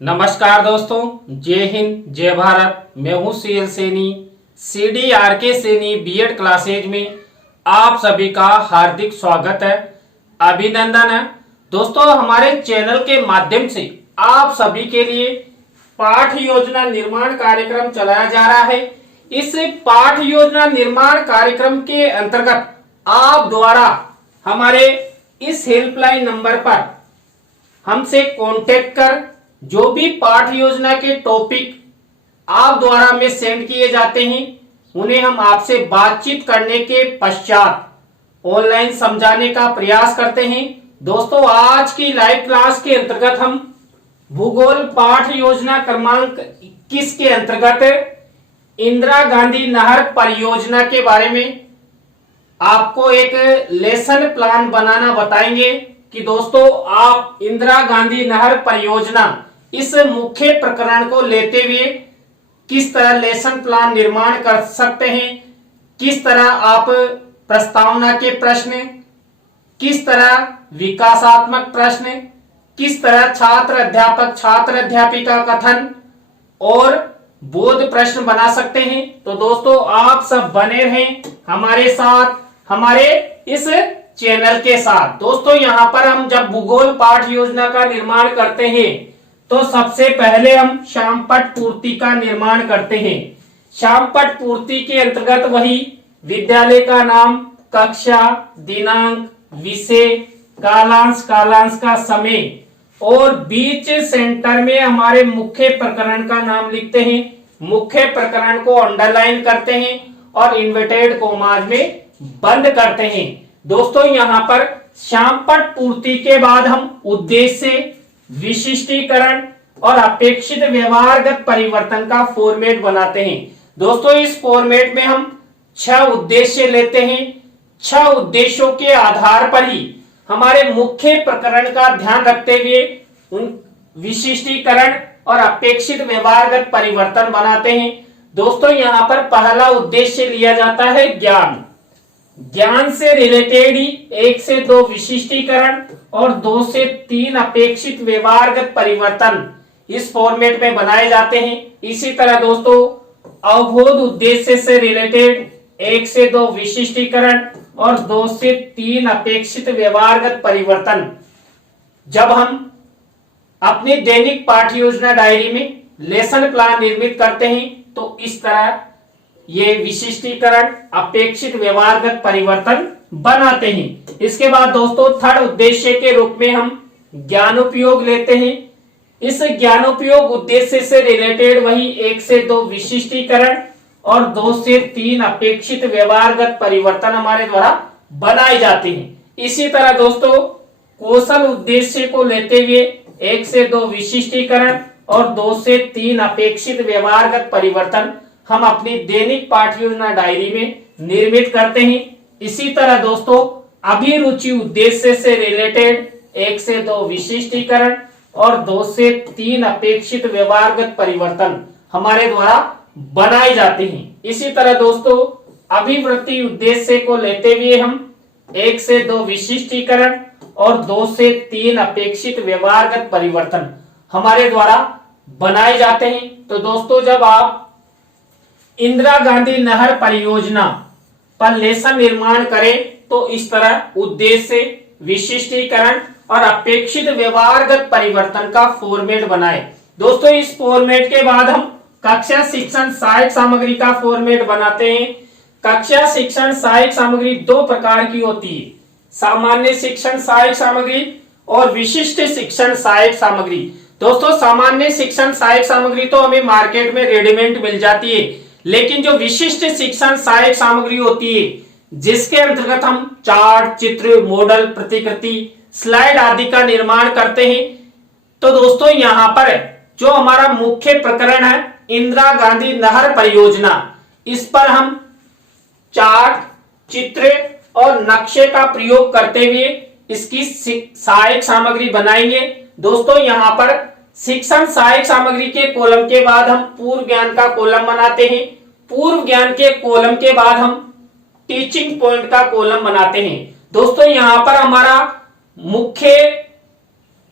नमस्कार दोस्तों, जय हिंद जय भारत। मैं हूं CL Saini, CDRK Saini BEd classes में आप सभी का हार्दिक स्वागत है, अभिनंदन है। दोस्तों, हमारे चैनल के माध्यम से आप सभी के लिए पाठ योजना निर्माण कार्यक्रम चलाया जा रहा है। इस पाठ योजना निर्माण कार्यक्रम के अंतर्गत आप द्वारा हमारे इस हेल्पलाइन नंबर पर हमसे कांटेक्ट कर जो भी पाठ योजना के टॉपिक आप द्वारा में सेंड किए जाते हैं उन्हें हम आपसे बातचीत करने के पश्चात ऑनलाइन समझाने का प्रयास करते हैं। दोस्तों, आज की लाइव क्लास के अंतर्गत हम भूगोल पाठ योजना क्रमांक 21 के अंतर्गत इंदिरा गांधी नहर परियोजना के बारे में आपको एक लेसन प्लान बनाना बताएंगे कि दोस्तों आप इंदिरा गांधी नहर परियोजना इस मुख्य प्रकरण को लेते हुए किस तरह लेसन प्लान निर्माण कर सकते हैं, किस तरह आप प्रस्तावना के प्रश्न, किस तरह विकासात्मक प्रश्न, किस तरह छात्र अध्यापक छात्र अध्यापिका कथन और बोध प्रश्न बना सकते हैं। तो दोस्तों, आप सब बने रहें हमारे साथ, हमारे इस चैनल के साथ। दोस्तों, यहाँ पर हम जब भूगोल पाठ योजना का निर्माण करते हैं तो सबसे पहले हम श्यामपट्ट पूर्ति का निर्माण करते हैं। श्यामपट्ट पूर्ति के अंतर्गत वही विद्यालय का नाम, कक्षा, दिनांक, विषय, कालांश, कालांश का समय और बीच सेंटर में हमारे मुख्य प्रकरण का नाम लिखते हैं। मुख्य प्रकरण को अंडरलाइन करते हैं और इन्वर्टेड कोमाज में बंद करते हैं। दोस्तों, यहाँ पर श्यामपट्ट पूर्ति के बाद हम उद्देश्य, विशिष्टीकरण और अपेक्षित व्यवहारगत परिवर्तन का फॉर्मेट बनाते हैं। दोस्तों, इस फॉर्मेट में हम 6 उद्देश्य लेते हैं। 6 उद्देश्यों के आधार पर ही हमारे मुख्य प्रकरण का ध्यान रखते हुए उन विशिष्टीकरण और अपेक्षित व्यवहारगत परिवर्तन बनाते हैं। दोस्तों, यहाँ पर पहला उद्देश्य लिया जाता है ज्ञान। ज्ञान से रिलेटेड ही 1 से 2 विशिष्टीकरण और 2 से 3 अपेक्षित व्यवहारगत परिवर्तन इस फॉर्मेट में बनाए जाते हैं। इसी तरह दोस्तों, अवबोध उद्देश्य से रिलेटेड 1 से 2 विशिष्टीकरण और 2 से 3 अपेक्षित व्यवहारगत परिवर्तन जब हम अपनी दैनिक पाठ्य योजना डायरी में लेसन प्लान निर्मित करते हैं तो इस तरह ये विशिष्टीकरण अपेक्षित व्यवहारगत परिवर्तन बनाते हैं। इसके बाद दोस्तों, थर्ड उद्देश्य के रूप में हम ज्ञानोपयोग लेते हैं। इस ज्ञानोपयोग उद्देश्य से रिलेटेड वही 1 से 2 विशिष्टीकरण और 2 से 3 अपेक्षित व्यवहारगत परिवर्तन हमारे द्वारा बनाए जाते हैं। इसी तरह दोस्तों, कौशल उद्देश्य को लेते हुए 1 से 2 विशिष्टीकरण और 2 से 3 अपेक्षित व्यवहारगत परिवर्तन हम अपनी दैनिक पाठ्य योजना डायरी में निर्मित करते हैं। इसी तरह दोस्तों, अभिरुचि उद्देश्य से रिलेटेड 1 से 2 विशिष्टीकरण और 2 से 3 अपेक्षित व्यवहारगत परिवर्तन हमारे द्वारा बनाए जाते हैं। इसी तरह दोस्तों, अभिवृत्ति उद्देश्य को लेते हुए हम 1 से 2 विशिष्टीकरण और 2 से 3 अपेक्षित व्यवहारगत परिवर्तन हमारे द्वारा बनाए जाते हैं। तो दोस्तों, जब आप इंदिरा गांधी नहर परियोजना पर लेसन निर्माण करें तो इस तरह उद्देश्य, विशिष्टीकरण और अपेक्षित व्यवहारगत परिवर्तन का फॉर्मेट बनाएं। दोस्तों, इस फॉर्मेट के बाद हम कक्षा शिक्षण सहायक सामग्री का फॉर्मेट बनाते हैं। कक्षा शिक्षण सहायक सामग्री 2 प्रकार की होती है, सामान्य शिक्षण सहायक सामग्री और विशिष्ट शिक्षण सहायक सामग्री। दोस्तों, सामान्य शिक्षण सहायक सामग्री तो हमें मार्केट में रेडीमेड मिल जाती है, लेकिन जो विशिष्ट शिक्षण सहायक सामग्री होती है जिसके अंतर्गत हम चार्ट, चित्र, मॉडल, प्रतिकृति, स्लाइड आदि का निर्माण करते हैं, तो दोस्तों यहाँ पर जो हमारा मुख्य प्रकरण है इंदिरा गांधी नहर परियोजना, इस पर हम चार्ट, चित्र और नक्शे का प्रयोग करते हुए इसकी सहायक सामग्री बनाएंगे। दोस्तों, यहाँ पर शिक्षण सहायक सामग्री के कॉलम के बाद हम पूर्व ज्ञान का कॉलम बनाते हैं। पूर्व ज्ञान के कॉलम के बाद हम टीचिंग पॉइंट का कॉलम बनाते हैं। दोस्तों, यहाँ पर हमारा मुख्य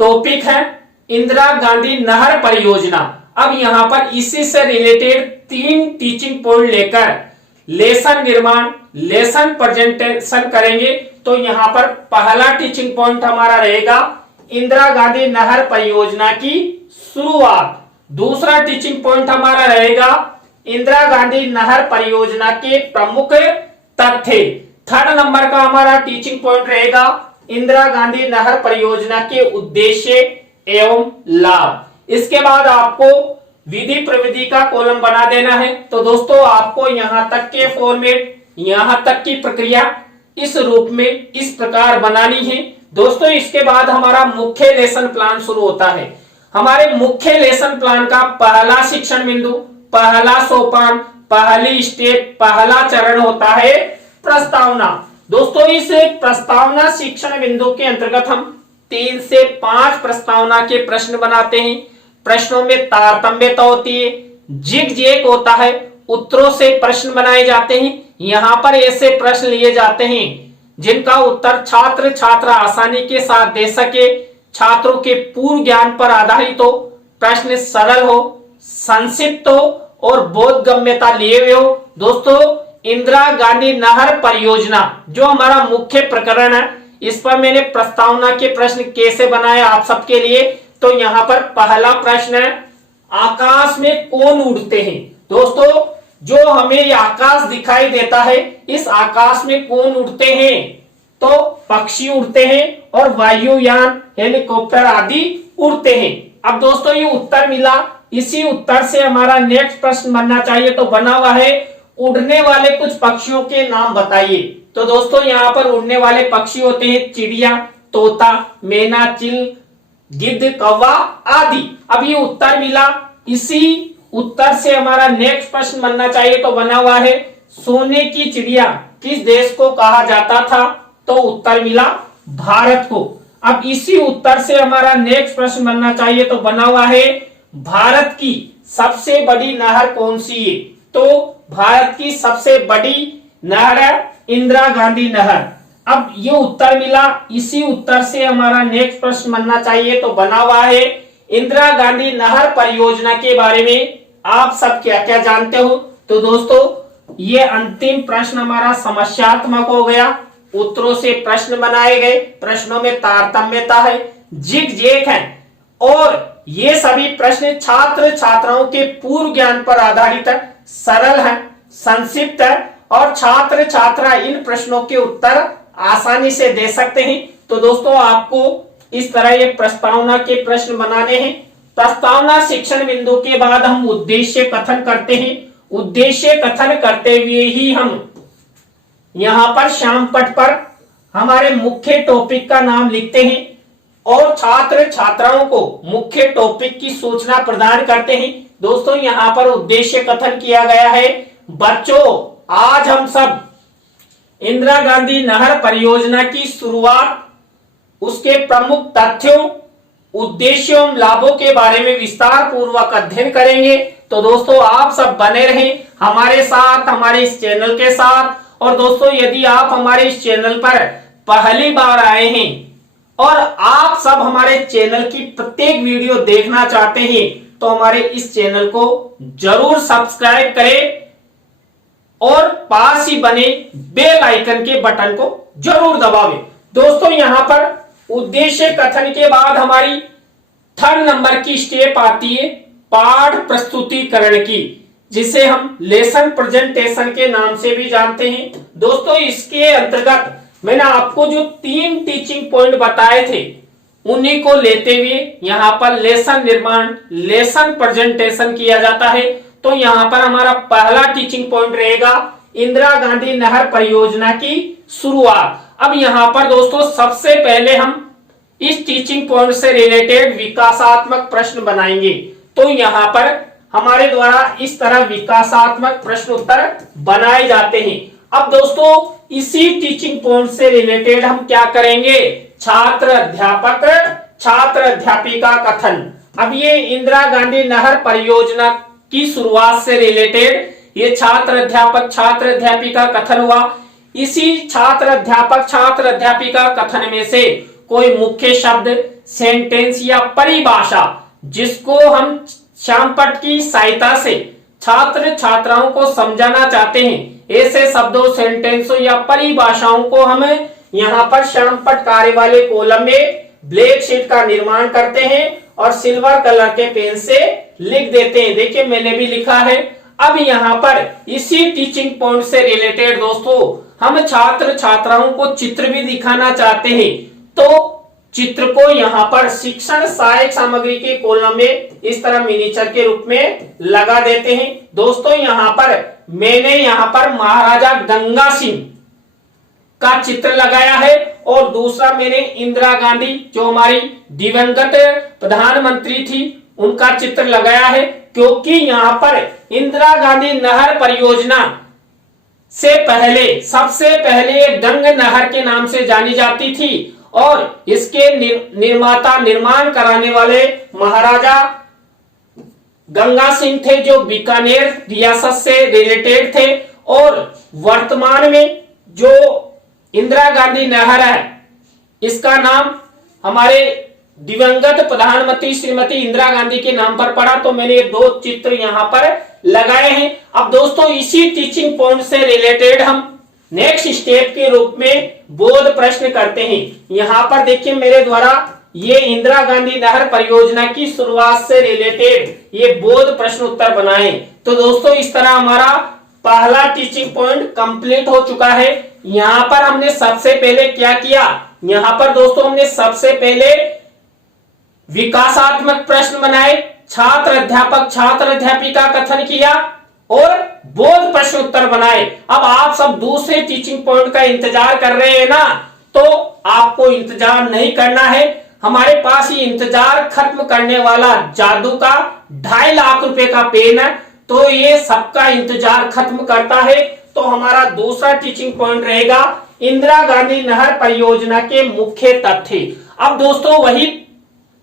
टॉपिक है इंदिरा गांधी नहर परियोजना। अब यहाँ पर इसी से रिलेटेड 3 टीचिंग पॉइंट लेकर लेसन निर्माण, लेसन प्रेजेंटेशन करेंगे। तो यहाँ पर पहला टीचिंग पॉइंट हमारा रहेगा इंदिरा गांधी नहर परियोजना की शुरुआत। दूसरा टीचिंग पॉइंट हमारा रहेगा इंदिरा गांधी नहर परियोजना के प्रमुख तथ्य। थर्ड नंबर का हमारा टीचिंग पॉइंट रहेगा इंदिरा गांधी नहर परियोजना के उद्देश्य एवं लाभ। इसके बाद आपको विधि प्रविधि का कॉलम बना देना है। तो दोस्तों आपको यहां तक के फॉर्मेट, यहां तक की प्रक्रिया इस रूप में इस प्रकार बनानी है। दोस्तों इसके बाद हमारा मुख्य लेसन प्लान शुरू होता है। हमारे मुख्य लेसन प्लान का पहला शिक्षण बिंदु, पहला सोपान, पहली स्टेप, पहला चरण होता है प्रस्तावना। दोस्तों इस प्रस्तावना शिक्षण बिंदु के अंतर्गत हम 3 से 5 प्रस्तावना के प्रश्न बनाते हैं। प्रश्नों में तारतम्यता होती है, जिग जैग होता है, उत्तरों से प्रश्न बनाए जाते हैं। यहाँ पर ऐसे प्रश्न लिए जाते हैं जिनका उत्तर छात्र छात्रा आसानी के साथ दे सके, छात्रों के पूर्व ज्ञान पर आधारित हो, प्रश्न सरल हो, संक्षिप्त हो और बोधगम्यता लिए हुए हो। दोस्तों इंदिरा गांधी नहर परियोजना जो हमारा मुख्य प्रकरण है, इस पर मैंने प्रस्तावना के प्रश्न कैसे बनाए आप सबके लिए। तो यहाँ पर पहला प्रश्न है, आकाश में कौन उड़ते हैं। दोस्तों जो हमें ये आकाश दिखाई देता है, इस आकाश में कौन उड़ते हैं। तो पक्षी उड़ते हैं और वायुयान, हेलीकॉप्टर आदि उड़ते हैं। अब दोस्तों ये उत्तर मिला, इसी उत्तर से हमारा नेक्स्ट प्रश्न बनना चाहिए। तो बना हुआ है उड़ने वाले कुछ पक्षियों के नाम बताइए। तो दोस्तों यहाँ पर उड़ने वाले पक्षी होते हैं चिड़िया, तोता, मैना, चिल, गिद्ध, कौवा आदि। अब ये उत्तर मिला, इसी उत्तर से हमारा नेक्स्ट प्रश्न बनना चाहिए। तो बना हुआ है सोने की चिड़िया किस देश को कहा जाता था। तो उत्तर मिला भारत को। अब इसी उत्तर से हमारा नेक्स्ट प्रश्न बनना चाहिए। तो बना हुआ है भारत की सबसे बड़ी नहर कौन सी है। तो भारत की सबसे बड़ी नहर है इंदिरा गांधी नहर। अब ये उत्तर मिला, इसी उत्तर से हमारा नेक्स्ट प्रश्न बनना चाहिए। तो बना हुआ है इंदिरा गांधी नहर परियोजना के बारे में आप सब क्या क्या जानते हो। तो दोस्तों ये अंतिम प्रश्न हमारा समस्यात्मक हो गया, उत्तरों से प्रश्न बनाए गए, प्रश्नों में तारतम्यता है, जिग जैग है और ये सभी प्रश्न छात्र छात्राओं के पूर्व ज्ञान पर आधारित है, सरल है, संक्षिप्त है और छात्र छात्रा इन प्रश्नों के उत्तर आसानी से दे सकते हैं। तो दोस्तों आपको इस तरह ये प्रस्तावना के प्रश्न बनाने हैं। प्रस्तावना शिक्षण बिंदु के बाद हम उद्देश्य कथन करते हैं। उद्देश्य कथन करते हुए ही हम यहाँ पर श्याम पट पर हमारे मुख्य टॉपिक का नाम लिखते हैं और छात्र छात्राओं को मुख्य टॉपिक की सूचना प्रदान करते हैं। दोस्तों यहाँ पर उद्देश्य कथन किया गया है, बच्चों आज हम सब इंदिरा गांधी नहर परियोजना की शुरुआत, उसके प्रमुख तथ्यों, उद्देश्यों, लाभों के बारे में विस्तार पूर्वक अध्ययन करेंगे। तो दोस्तों आप सब बने रहें हमारे साथ, हमारे इस चैनल के साथ। और दोस्तों यदि आप हमारे इस चैनल पर पहली बार आए हैं और आप सब हमारे चैनल की प्रत्येक वीडियो देखना चाहते हैं तो हमारे इस चैनल को जरूर सब्सक्राइब करें और पास ही बने बेल आइकन के बटन को जरूर दबावें। दोस्तों यहाँ पर उद्देश्य कथन के बाद हमारी 3rd नंबर की स्टेप आती है पाठ प्रस्तुतिकरण की, जिसे हम लेसन प्रेजेंटेशन के नाम से भी जानते हैं। दोस्तों इसके अंतर्गत मैंने आपको जो 3 टीचिंग पॉइंट बताए थे उन्हीं को लेते हुए यहाँ पर लेसन निर्माण, लेसन प्रेजेंटेशन किया जाता है। तो यहाँ पर हमारा पहला टीचिंग पॉइंट रहेगा इंदिरा गांधी नहर परियोजना की शुरुआत। अब यहाँ पर दोस्तों सबसे पहले हम इस टीचिंग पॉइंट से रिलेटेड विकासात्मक प्रश्न बनाएंगे। तो यहाँ पर हमारे द्वारा इस तरह विकासात्मक प्रश्न उत्तर बनाए जाते हैं। अब दोस्तों इसी टीचिंग पॉइंट से रिलेटेड हम क्या करेंगे, छात्र अध्यापक छात्र अध्यापिका कथन। अब ये इंदिरा गांधी नहर परियोजना की शुरुआत से रिलेटेड ये छात्र अध्यापिका कथन हुआ। इसी छात्र अध्यापक छात्र अध्यापिका कथन में से कोई मुख्य शब्द, सेंटेंस या परिभाषा जिसको हम श्यामपट्ट की सहायता से छात्र छात्राओं को समझाना चाहते हैं, ऐसे शब्दों, सेंटेंसों या परिभाषाओं को हम यहाँ पर श्यामपट्ट कार्य वाले कॉलम में ब्लैक शीट का निर्माण करते हैं और सिल्वर कलर के पेन से लिख देते हैं। देखिए मैंने भी लिखा है। अब यहाँ पर इसी टीचिंग पॉइंट से रिलेटेड दोस्तों हम छात्र छात्राओं को चित्र भी दिखाना चाहते हैं, तो चित्र को यहाँ पर शिक्षण सहायक सामग्री के कॉलम में इस तरह मिनीचर के रूप में लगा देते हैं। दोस्तों यहाँ पर मैंने यहाँ पर महाराजा गंगा सिंह का चित्र लगाया है और दूसरा मैंने इंदिरा गांधी जो हमारी दिवंगत प्रधानमंत्री थी उनका चित्र लगाया है, क्योंकि यहाँ पर इंदिरा गांधी नहर परियोजना से पहले सबसे पहले गंग नहर के नाम से जानी जाती थी और इसके निर्माता निर्माण कराने वाले महाराजा गंगा सिंह थे जो बीकानेर रियासत से रिलेटेड थे। और वर्तमान में जो इंदिरा गांधी नहर है इसका नाम हमारे दिवंगत प्रधानमंत्री श्रीमती इंदिरा गांधी के नाम पर पड़ा, तो मैंने ये दो चित्र यहाँ पर लगाए हैं। अब दोस्तों इसी टीचिंग पॉइंट से रिलेटेड हम नेक्स्ट स्टेप के रूप में बोध प्रश्न करते हैं। यहाँ पर देखिए मेरे द्वारा ये इंदिरा गांधी नहर परियोजना की शुरुआत से रिलेटेड ये बोध प्रश्न उत्तर बनाए। तो दोस्तों इस तरह हमारा पहला टीचिंग पॉइंट कंप्लीट हो चुका है। यहाँ पर हमने सबसे पहले क्या किया, यहाँ पर दोस्तों हमने सबसे पहले विकासात्मक प्रश्न बनाए, छात्र अध्यापिका कथन किया और बोध प्रश्न उत्तर बनाए। अब आप सब दूसरे टीचिंग पॉइंट का इंतजार कर रहे हैं ना, तो आपको इंतजार नहीं करना है। हमारे पास ये इंतजार खत्म करने वाला जादू का 2.5 लाख रुपए का पेन है, तो ये सबका इंतजार खत्म करता है। तो हमारा दूसरा टीचिंग पॉइंट रहेगा इंदिरा गांधी नहर परियोजना के मुख्य तथ्य। अब दोस्तों वही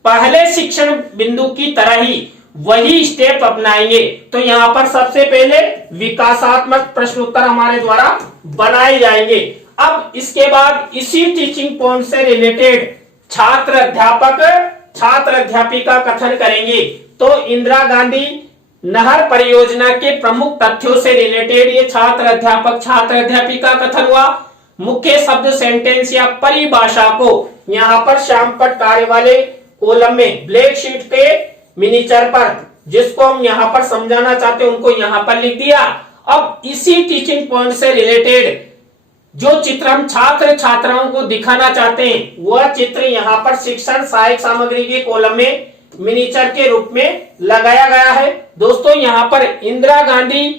पहले शिक्षण बिंदु की तरह ही वही स्टेप अपनाएंगे। तो यहाँ पर सबसे पहले विकासात्मक प्रश्न उत्तर हमारे द्वारा बनाए जाएंगे। अब इसके बाद इसी टीचिंग पॉइंट से रिलेटेड छात्र अध्यापिका कथन करेंगे। तो इंदिरा गांधी नहर परियोजना के प्रमुख तथ्यों से रिलेटेड ये छात्र अध्यापिका कथन हुआ। मुख्य शब्द, सेंटेंस या परिभाषा को यहाँ पर श्यामपट्ट कार्य वाले कॉलम में ब्लैक शीट पे मिनीचर पर जिसको हम यहाँ पर समझाना चाहते हैं उनको यहाँ पर लिख दिया। अब इसी टीचिंग पॉइंट से रिलेटेड जो चित्र हम छात्र छात्राओं को दिखाना चाहते हैं वह चित्र यहाँ पर शिक्षण सहायक सामग्री के कॉलम में मिनीचर के रूप में लगाया गया है। दोस्तों यहाँ पर इंदिरा गांधी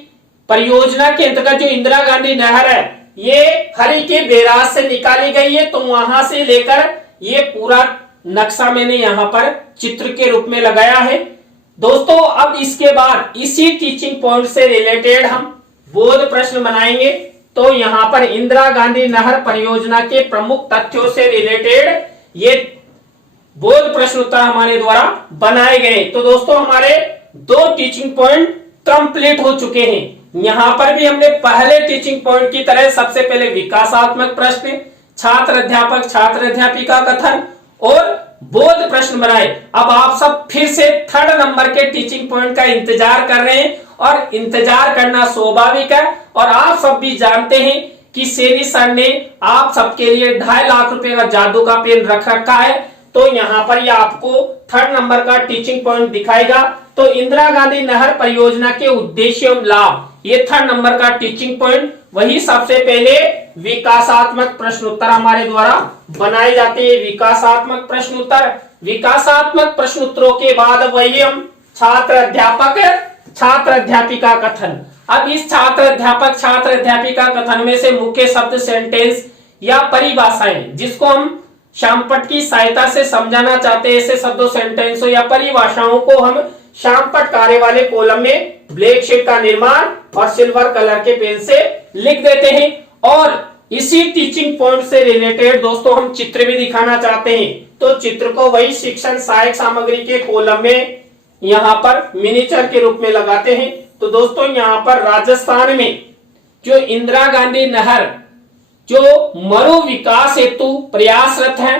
परियोजना के अंतर्गत जो इंदिरा गांधी नहर है ये हरी के बैराज से निकाली गई है, तो वहां से लेकर ये पूरा नक्शा मैंने यहाँ पर चित्र के रूप में लगाया है। दोस्तों अब इसके बाद इसी टीचिंग पॉइंट से रिलेटेड हम बोध प्रश्न बनाएंगे। तो यहाँ पर इंदिरा गांधी नहर परियोजना के प्रमुख तथ्यों से रिलेटेड ये बोध प्रश्न उत्तर हमारे द्वारा बनाए गए। तो दोस्तों हमारे 2 टीचिंग पॉइंट कंप्लीट हो चुके हैं। यहाँ पर भी हमने पहले टीचिंग पॉइंट की तरह सबसे पहले विकासात्मक प्रश्न, छात्र अध्यापिका कथन और बोध प्रश्न बनाए। अब आप सब फिर से 3rd नंबर के टीचिंग पॉइंट का इंतजार कर रहे हैं और इंतजार करना स्वाभाविक है। और आप सब भी जानते हैं कि सेनी सर ने आप सबके लिए 2.5 लाख रुपए का जादू का पेन रख रखा है, तो यहाँ पर ये आपको 3rd नंबर का टीचिंग पॉइंट दिखाएगा। तो इंदिरा गांधी नहर परियोजना के उद्देश्य एवं लाभ, ये 3rd नंबर का टीचिंग पॉइंट। वही सबसे पहले विकासात्मक प्रश्न उत्तर हमारे द्वारा बनाए जाते हैं। विकासात्मक प्रश्न उत्तरों के बाद वही हम छात्र अध्यापिका कथन। अब इस छात्र अध्यापिका कथन में से मुख्य शब्द, सेंटेंस या परिभाषाएं जिसको हम श्यामपट्ट की सहायता से समझाना चाहते हैं, ऐसे शब्दों, सेंटेंसों या परिभाषाओं को हम श्यामपट्ट कार्य वाले कॉलम में ब्लैक शीट का निर्माण और सिल्वर कलर के पेन से लिख देते हैं। और इसी टीचिंग पॉइंट से रिलेटेड दोस्तों हम चित्र भी दिखाना चाहते हैं, तो चित्र को वही शिक्षण सहायक सामग्री के कॉलम में यहाँ पर मिनीचर के रूप में लगाते हैं। तो दोस्तों यहाँ पर राजस्थान में जो इंदिरा गांधी नहर जो मरु विकास हेतु प्रयासरत है,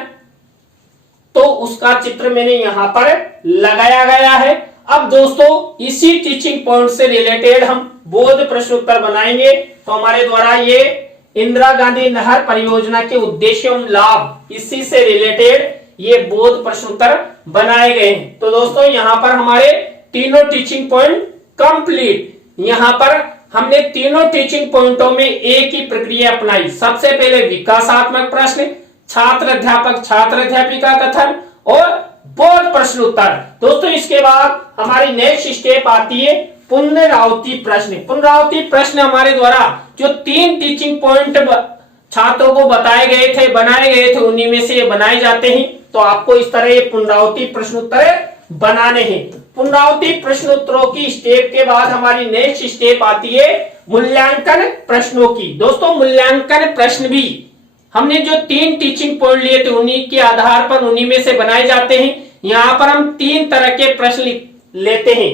तो उसका चित्र मैंने यहां पर लगाया गया है। अब दोस्तों इसी टीचिंग पॉइंट से रिलेटेड हम बोध प्रश्न उत्तर बनाएंगे। तो हमारे द्वारा ये इंदिरा गांधी नहर परियोजना के उद्देश्य एवं लाभ, इसी से रिलेटेड ये बोध प्रश्न उत्तर बनाए गए हैं। तो दोस्तों यहाँ पर हमारे तीनों टीचिंग पॉइंट कंप्लीट। यहाँ पर हमने तीनों टीचिंग पॉइंटों में एक ही प्रक्रिया अपनाई। सबसे पहले विकासात्मक प्रश्न, छात्र अध्यापक छात्र अध्यापिका कथन और बोध प्रश्न उत्तर। दोस्तों इसके बाद हमारी नेक्स्ट स्टेप आती है पुनरावृत्ति प्रश्न। पुनरावृत्ति प्रश्न हमारे द्वारा जो 3 टीचिंग पॉइंट छात्रों को बताए गए थे, बनाए गए थे, उन्हीं में से ये बनाए जाते हैं। तो आपको इस तरह ये पुनरावृत्ति प्रश्न उत्तर बनाने हैं। पुनरावृत्ति प्रश्न उत्तरों की स्टेप के बाद हमारी नेक्स्ट स्टेप आती है मूल्यांकन प्रश्नों की। दोस्तों मूल्यांकन प्रश्न भी हमने जो 3 टीचिंग पॉइंट लिए थे उन्हीं के आधार पर उन्हीं में से बनाए जाते हैं। यहां पर हम 3 तरह के प्रश्न लेते हैं।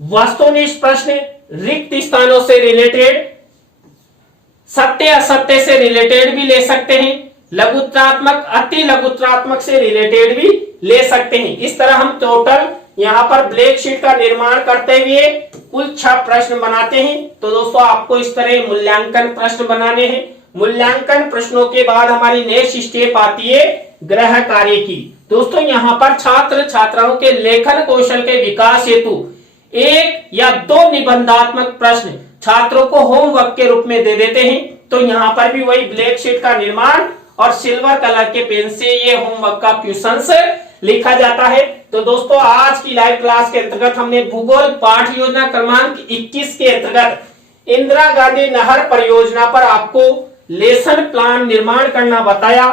वस्तुनिष्ठ प्रश्न, रिक्त स्थानों से रिलेटेड, सत्य असत्य से रिलेटेड भी ले सकते हैं, लघुत्रात्मक अति लघुत्रात्मक से रिलेटेड भी ले सकते हैं। इस तरह हम टोटल यहाँ पर ब्लैक शीट का निर्माण करते हुए कुल 6 प्रश्न बनाते हैं। तो दोस्तों आपको इस तरह मूल्यांकन प्रश्न बनाने हैं। मूल्यांकन प्रश्नों के बाद हमारी नेक्स्ट स्टेप आती है गृह कार्य की। दोस्तों यहाँ पर छात्र छात्राओं के लेखन कौशल के विकास हेतु 1 या 2 निबंधात्मक प्रश्न छात्रों को होमवर्क के रूप में दे देते हैं। तो यहाँ पर भी वही ब्लैक शीट का निर्माण और सिल्वर कलर के पेन से ये होमवर्क का क्वेश्चंस लिखा जाता है। तो दोस्तों आज की लाइव क्लास के अंतर्गत हमने भूगोल पाठ योजना क्रमांक 21 के अंतर्गत इंदिरा गांधी नहर परियोजना पर आपको लेसन प्लान निर्माण करना बताया।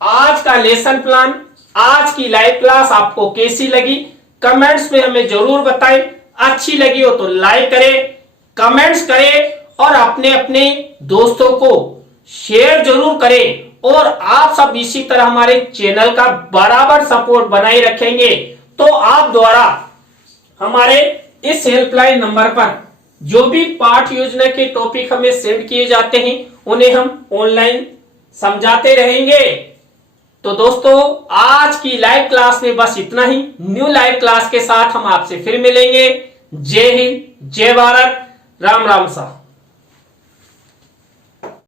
आज का लेसन प्लान, आज की लाइव क्लास आपको कैसी लगी कमेंट्स में हमें जरूर बताएं। अच्छी लगी हो तो लाइक करें, कमेंट्स करें और अपने अपने दोस्तों को शेयर जरूर करें। और आप सब इसी तरह हमारे चैनल का बराबर सपोर्ट बनाए रखेंगे तो आप द्वारा हमारे इस हेल्पलाइन नंबर पर जो भी पाठ योजना के टॉपिक हमें सेंड किए जाते हैं उन्हें हम ऑनलाइन समझाते रहेंगे। तो दोस्तों आज की लाइव क्लास में बस इतना ही। न्यू लाइव क्लास के साथ हम आपसे फिर मिलेंगे। जय हिंद, जय भारत, राम राम सा।